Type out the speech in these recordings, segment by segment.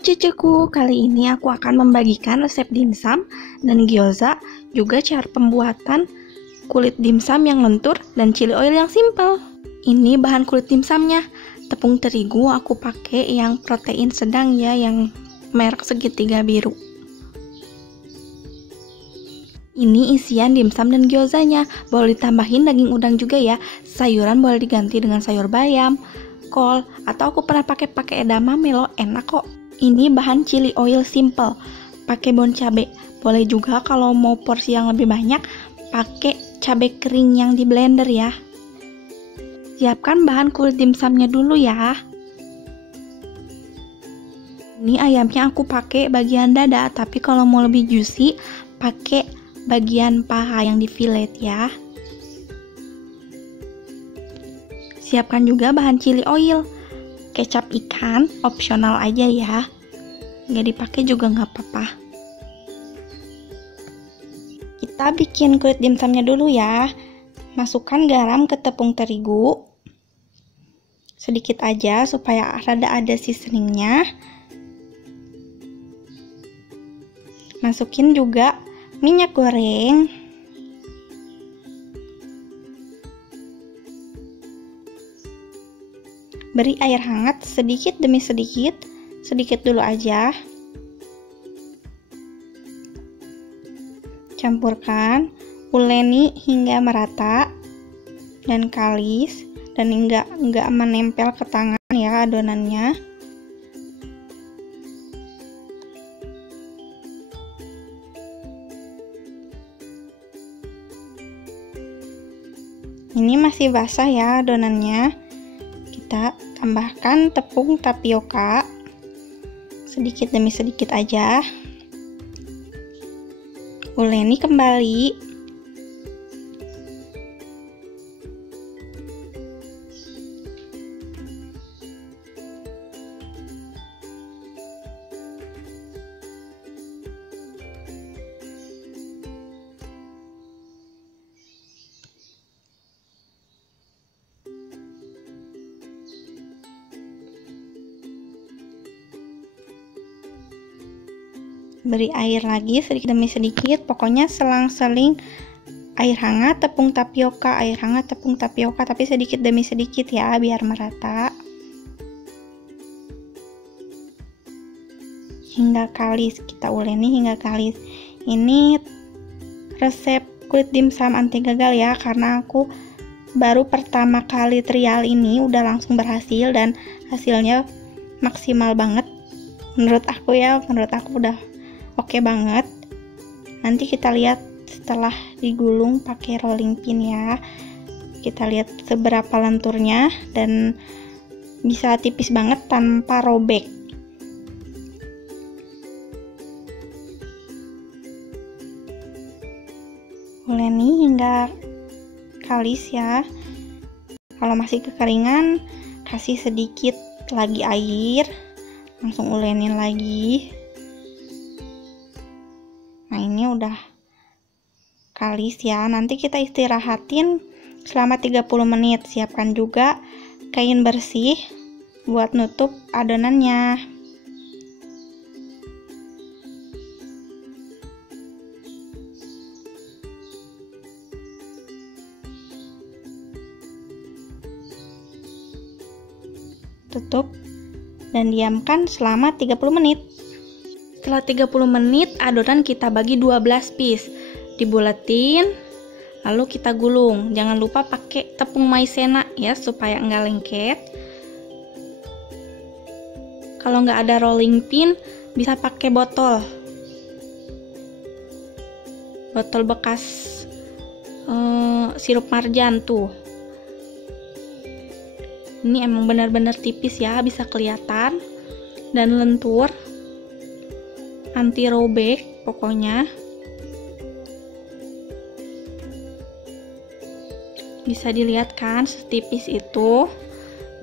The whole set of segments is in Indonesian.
cucuku, kali ini aku akan membagikan resep dimsum dan gyoza, juga cara pembuatan kulit dimsum yang lentur dan chili oil yang simple. Ini bahan kulit dimsumnya. Tepung terigu aku pakai yang protein sedang ya, yang merek segitiga biru. Ini isian dimsum dan gyozanya. Boleh ditambahin daging udang juga ya. Sayuran boleh diganti dengan sayur bayam, kol, atau aku pernah pakai edamame loh, enak kok. Ini bahan chili oil simple, pakai bon cabe. Boleh juga kalau mau porsi yang lebih banyak, pakai cabai kering yang di blender ya. Siapkan bahan kulit dimsumnya dulu ya. Ini ayamnya aku pakai bagian dada, tapi kalau mau lebih juicy, pakai bagian paha yang di fillet ya. Siapkan juga bahan chili oil. Kecap ikan opsional aja ya, nggak dipakai juga nggak apa-apa. Kita bikin kulit dimsumnya dulu ya. Masukkan garam ke tepung terigu sedikit aja supaya rada ada seasoningnya. Masukin juga minyak goreng. Beri air hangat sedikit demi sedikit dulu aja. Campurkan, uleni hingga merata dan kalis, dan enggak menempel ke tangan ya adonannya. Ini masih basah ya adonannya. Kita tambahkan tepung tapioka sedikit demi sedikit aja. Uleni kembali. Beri air lagi sedikit demi sedikit, pokoknya selang-seling air hangat, tepung tapioka, air hangat, tepung tapioka, tapi sedikit demi sedikit ya, biar merata. Hingga kalis, kita uleni hingga kalis. Ini resep kulit dimsum anti gagal ya, karena aku baru pertama kali trial ini udah langsung berhasil dan hasilnya maksimal banget. Menurut aku udah oke banget. Nanti kita lihat setelah digulung pakai rolling pin ya. Kita lihat seberapa lenturnya dan bisa tipis banget tanpa robek. Uleni hingga kalis ya. Kalau masih kekeringan, kasih sedikit lagi air, langsung ulenin lagi. Nah, ini udah kalis ya. Nanti kita istirahatin selama 30 menit. Siapkan juga kain bersih buat nutup adonannya. Tutup dan diamkan selama 30 menit. Setelah 30 menit, adonan kita bagi 12 piece. Dibuletin, lalu kita gulung. Jangan lupa pakai tepung maizena ya, supaya enggak lengket. Kalau nggak ada rolling pin, bisa pakai botol bekas sirup marjan tuh. Ini emang benar-benar tipis ya, bisa kelihatan dan lentur, anti robek pokoknya. Bisa dilihat kan setipis itu.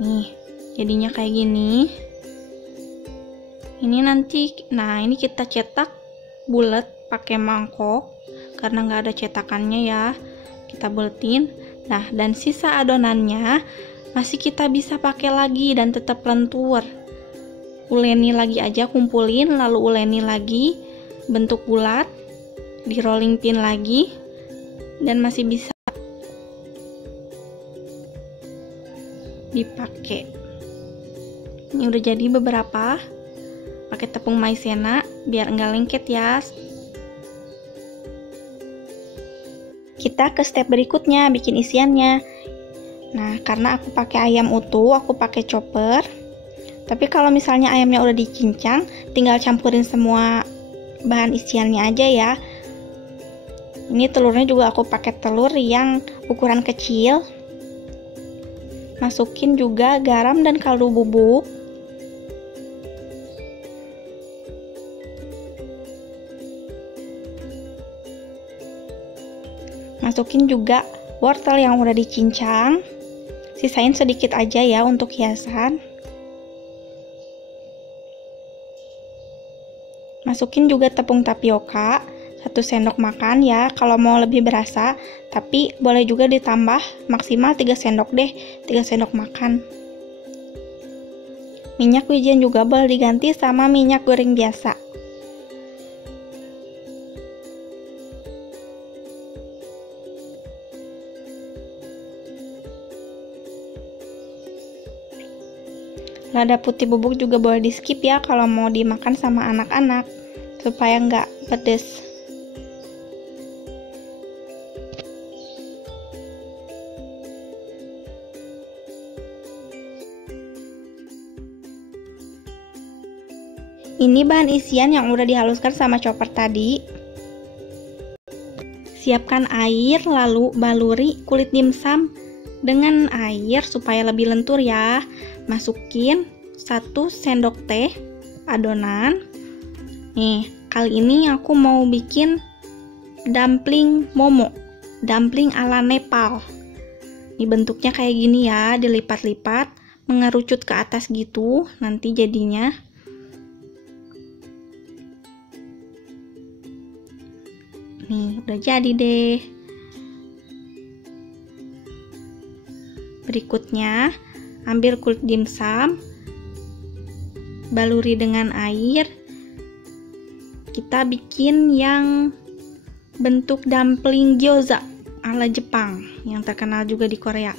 Nih, jadinya kayak gini. Ini nanti, nah ini kita cetak bulat pakai mangkok karena nggak ada cetakannya ya. Kita buletin. Nah, dan sisa adonannya masih kita bisa pakai lagi dan tetap lentur. uleni lagi aja, kumpulin lalu uleni lagi bentuk bulat, di rolling pin lagi, dan masih bisa dipakai. Ini udah jadi beberapa. Pakai tepung maizena biar enggak lengket ya. Kita ke step berikutnya, bikin isiannya. Nah, karena aku pakai ayam utuh, aku pakai chopper. Tapi kalau misalnya ayamnya udah dicincang, tinggal campurin semua bahan isiannya aja ya. Ini telurnya juga aku pakai telur yang ukuran kecil. Masukin juga garam dan kaldu bubuk. Masukin juga wortel yang udah dicincang. Sisain sedikit aja ya untuk hiasan. Masukin juga tepung tapioka 1 sendok makan ya, kalau mau lebih berasa, tapi boleh juga ditambah maksimal 3 sendok deh, 3 sendok makan. Minyak wijen juga boleh diganti sama minyak goreng biasa. Lada putih bubuk juga boleh di skip ya kalau mau dimakan sama anak-anak, supaya nggak pedes. Ini bahan isian yang udah dihaluskan sama chopper tadi. Siapkan air, lalu baluri kulit dimsum dengan air supaya lebih lentur ya. Masukin 1 sendok teh adonan. Nih, kali ini aku mau bikin dumpling momo, dumpling ala Nepal. Ini bentuknya kayak gini ya, dilipat-lipat, mengerucut ke atas gitu nanti jadinya. Nih, udah jadi deh. Berikutnya, ambil kulit dimsum, baluri dengan air. Kita bikin yang bentuk dumpling gyoza ala Jepang yang terkenal juga di Korea.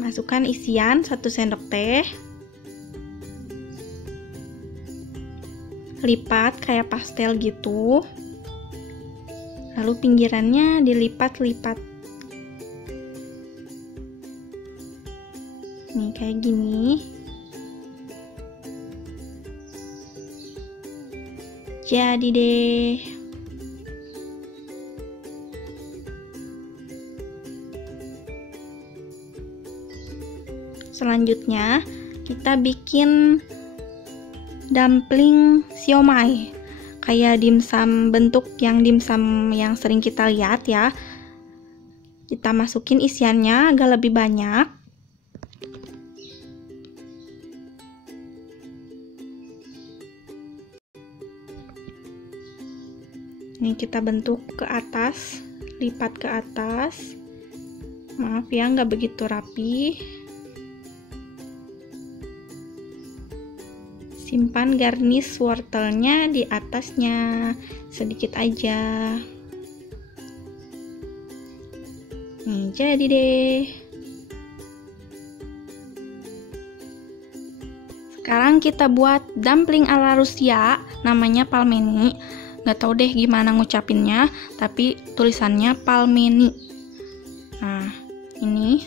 Masukkan isian 1 sendok teh. Lipat kayak pastel gitu. Lalu pinggirannya dilipat-lipat. Nih kayak gini. Jadi deh. Selanjutnya kita bikin dumpling siomay. Kayak dimsum, bentuk yang dimsum yang sering kita lihat ya. Kita masukin isiannya agak lebih banyak. Ini kita bentuk ke atas, lipat ke atas. Maaf ya, nggak begitu rapi. Simpan garnish wortelnya di atasnya, sedikit aja. Nih, jadi deh. Sekarang kita buat dumpling ala Rusia, namanya palmeni. Nggak tahu deh gimana ngucapinnya, tapi tulisannya palmeni. Nah, ini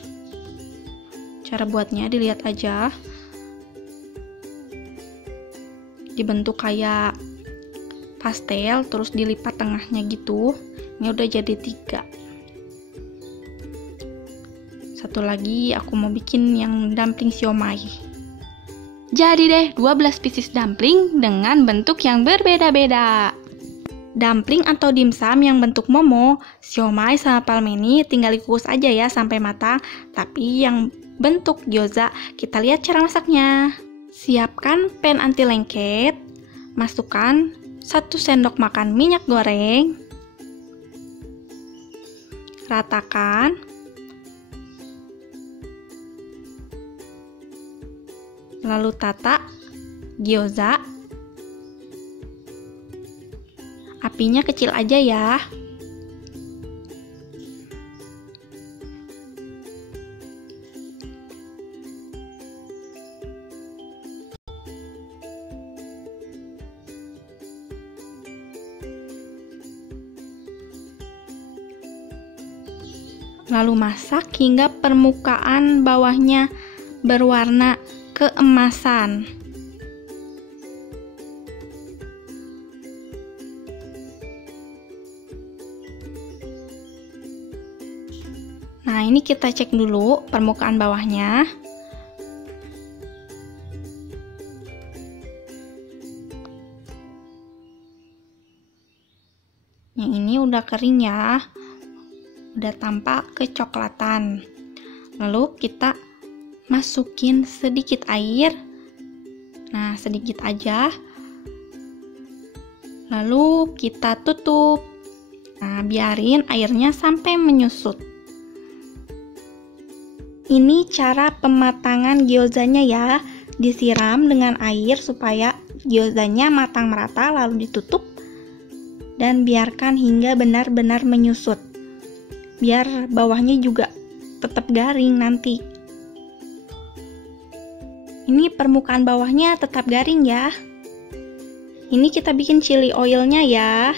cara buatnya, dilihat aja. Dibentuk kayak pastel, terus dilipat tengahnya gitu. Ini udah jadi 3. Satu lagi aku mau bikin yang dumpling siomay. Jadi deh 12 pieces dumpling dengan bentuk yang berbeda-beda. Dumpling atau dimsum yang bentuk momo, siomay sama palmeni tinggal dikukus aja ya sampai matang. Tapi yang bentuk gyoza, kita lihat cara masaknya. Siapkan pan anti lengket. Masukkan 1 sendok makan minyak goreng. Ratakan. Lalu tata gyoza. Apinya kecil aja ya. Lalu masak hingga permukaan bawahnya berwarna keemasan. Nah, ini kita cek dulu permukaan bawahnya. Yang ini udah kering ya. Udah tampak kecoklatan. Lalu kita masukin sedikit air. Nah, sedikit aja. Lalu kita tutup. Nah, biarin airnya sampai menyusut. Ini cara pematangan gyozanya ya. Disiram dengan air supaya gyozanya matang merata, lalu ditutup dan biarkan hingga benar-benar menyusut. Biar bawahnya juga tetap garing nanti. Ini permukaan bawahnya tetap garing ya. Ini kita bikin chili oilnya ya.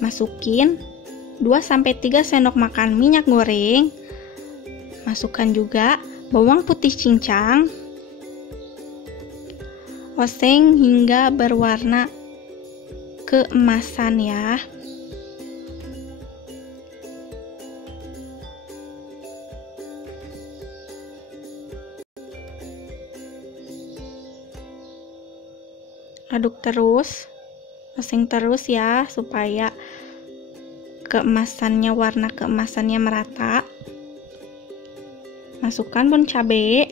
Masukin 2-3 sendok makan minyak goreng. Masukkan juga bawang putih cincang. Oseng hingga berwarna keemasan ya. Aduk terus, oseng terus ya supaya keemasannya, warna keemasannya merata. Masukkan pun cabai.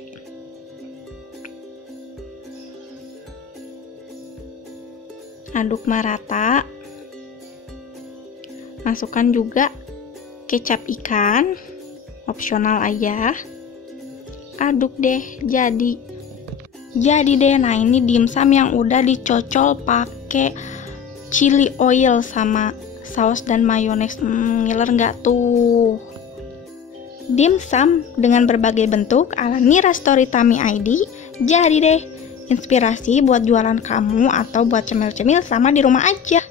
Aduk merata. Masukkan juga kecap ikan, opsional aja. Aduk deh, jadi deh. Nah, ini dimsum yang udah dicocol pakai chili oil sama saus dan mayones. Ngiler nggak tuh? Dimsum dengan berbagai bentuk ala Nira Story Tami ID. Jadi deh, inspirasi buat jualan kamu atau buat cemil-cemil sama di rumah aja.